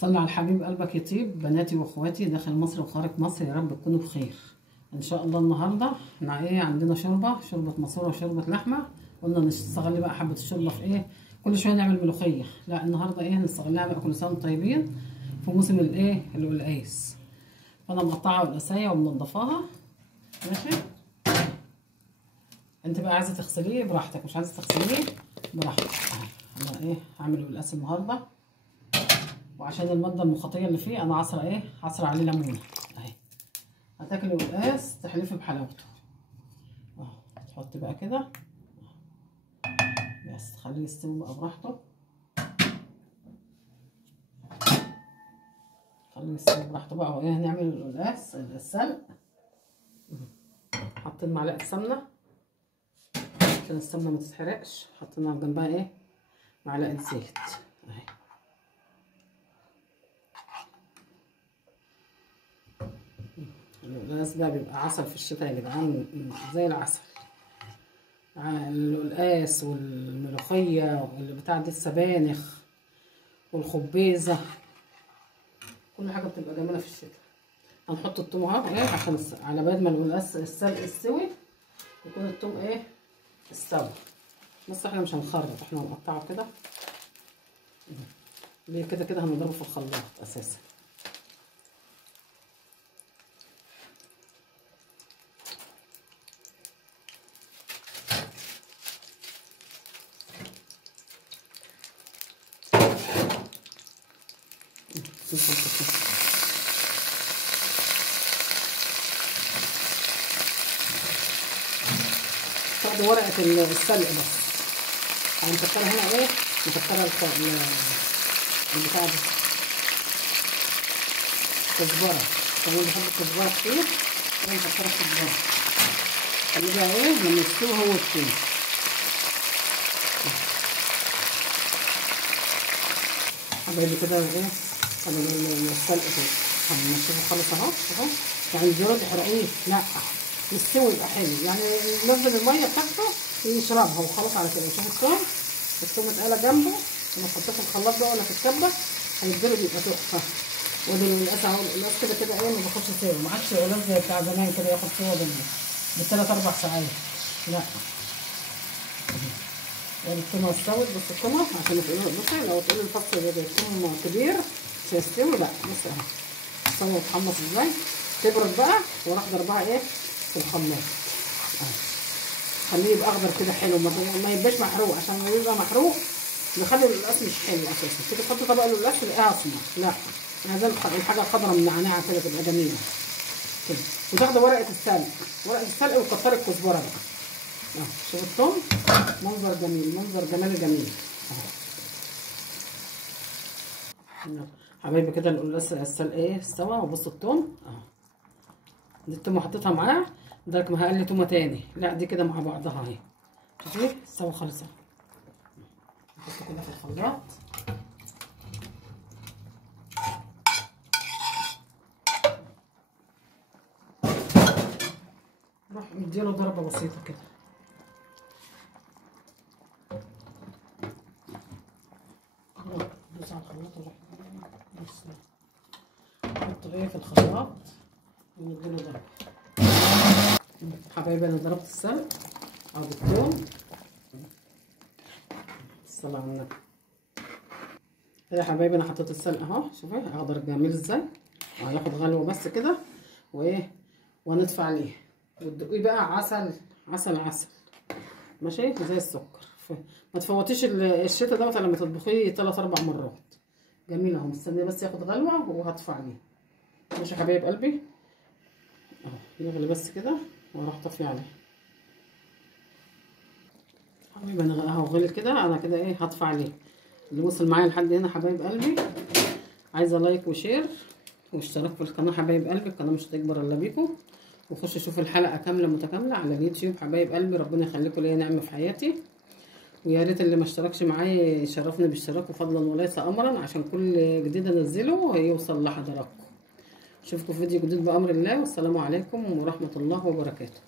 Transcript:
صلي على الحبيب قلبك يطيب. بناتي واخواتي داخل مصر وخارج مصر، يا رب تكونوا بخير ان شاء الله. النهارده احنا عندنا شوربه ماسوره وشوربه لحمه. قلنا نستغل بقى حبه الشوربه في كل شويه نعمل ملوخيه. لا النهارده نستغلها بقى. كل سنه وانتم طيبين في موسم القلقاس. فانا مقطعه القلقاسيه ومنضفاها. ماشي، انت بقى عايزه تغسليه براحتك، مش عايزه تغسليه براحتك. انا هعمل القلقاس النهارده، وعشان الماده المخاطيه اللي فيه انا عصره عليه ليمونه اهي. هتاكلي القلقاس تحلفي بحلاوته تحطي بقى كده بس، تخليه يستوي بقى براحته. خليه يستوي براحته بقى. هنعمل القلقاس السلق. حطينا معلقه سمنه عشان السمنه ما تتحرقش. حطينا جنبها معلقه زيت اهي. القلقاس بقى بيبقى عسل في الشتاء يا جدعان، زي العسل. القلقاس والملوخيه واللي بتاع دي السبانخ والخبيزه، كل حاجه بتبقى جميله في الشتاء. هنحط الثوم اهو عشان على بال ما القلقاس السلق يستوي يكون الثوم استوى. بس احنا مش هنخرط، احنا هنقطعه كده ليه كده هنضربه في الخلاط اساسا. تاخدي ورقة السلق بس. هنكترها هنا نكترها البتاع دي كزبرة، كمان بحب الكزبرة كتير. نكترها كزبرة. خليه بقى لما يستوي هو التاني. حبايبي كده السلق كده هنشوفه خالص اهو. يعني الزيارات يحرقيه، لا يستوي يبقى حلو. يعني ننزل الميه بتاعته يشربها وخلاص على كده. شوف الثوم اتقلى جنبه، لما تحطيه في الخلاط بقى ولا في الكبه هيتضرب يبقى تحفه. وادي القلقاس اهو. القلقاس كده ما بياخدش سوا، ما عادش قلقاس زي بتاع زمان كده ياخد سوا بالثلاث 4 ساعات. لا التومه استوت. بس التومه عشان بصي لو تقولي الفص ده التوم كبير مش هيستوي، لا بصي اهو استوى وتحمص ازاي. تبرد بقى وراح ضربها في الخلاط. خليه يبقى اخضر كده حلو، ما يبقاش محروق. عشان لما يبقى محروق بيخلي القلقاس مش حلو اساسا. تيجي تحطي طبق القلقاس تلاقيها اسمر، لا عايزين الحاجه الخضراء منعنعه كده تبقى جميله كده. وتاخدي ورقه السلق وتكتري الكزبره بقى. شوف الثوم منظر جميل، منظر جمالي جميل اهو. حبايبي كده القلقاس السلق استوى. وبصوا الثوم اهو. دي التومه حطيتها معاه لدرجه ما هقلي تومه تاني، لا دي كده مع بعضها اهي. شوفي استوى خالص اهو. نحط كده في الخلاط. نروح مديله ضربه بسيطه كده. ندوس على الخلاط بس نحط في الخلاط ونديله ضربه. حبايبي انا ضربت السلق او بالثوم. الصلاة على النبي كده يا حبايبي. انا حطيت السلق اهو. شوفي اخضر جميل ازاي. هياخد غلوه بس كده وندفع عليه. وتدوقيه بقى عسل ماشي زي السكر. ما تفوتيش الشتا دوت لما تطبخيه 3 4 مرات. جميل اهو. مستنيه بس ياخد غلوه وهدفع عليه. ماشي يا حبايب قلبي اهو. يغلي بس كده واروح طافيه عليه. حبايبي انا اهو غلي كده. انا كده هطفي عليه. اللي وصل معايا لحد هنا حبايب قلبي عايزه لايك وشير واشتراك في القناه. حبايب قلبي القناه مش هتكبر الا بيكم. وخش شوف الحلقه كامله متكامله على اليوتيوب. حبايب قلبي ربنا يخليكم ليا نعمه في حياتي. ويا ريت اللي ما اشتركش معايا يشرفني بالاشتراك فضلا وليس امرا، عشان كل جديد انزله يوصل لحضراتكم. اشوفكم في فيديو جديد بامر الله. والسلام عليكم ورحمه الله وبركاته.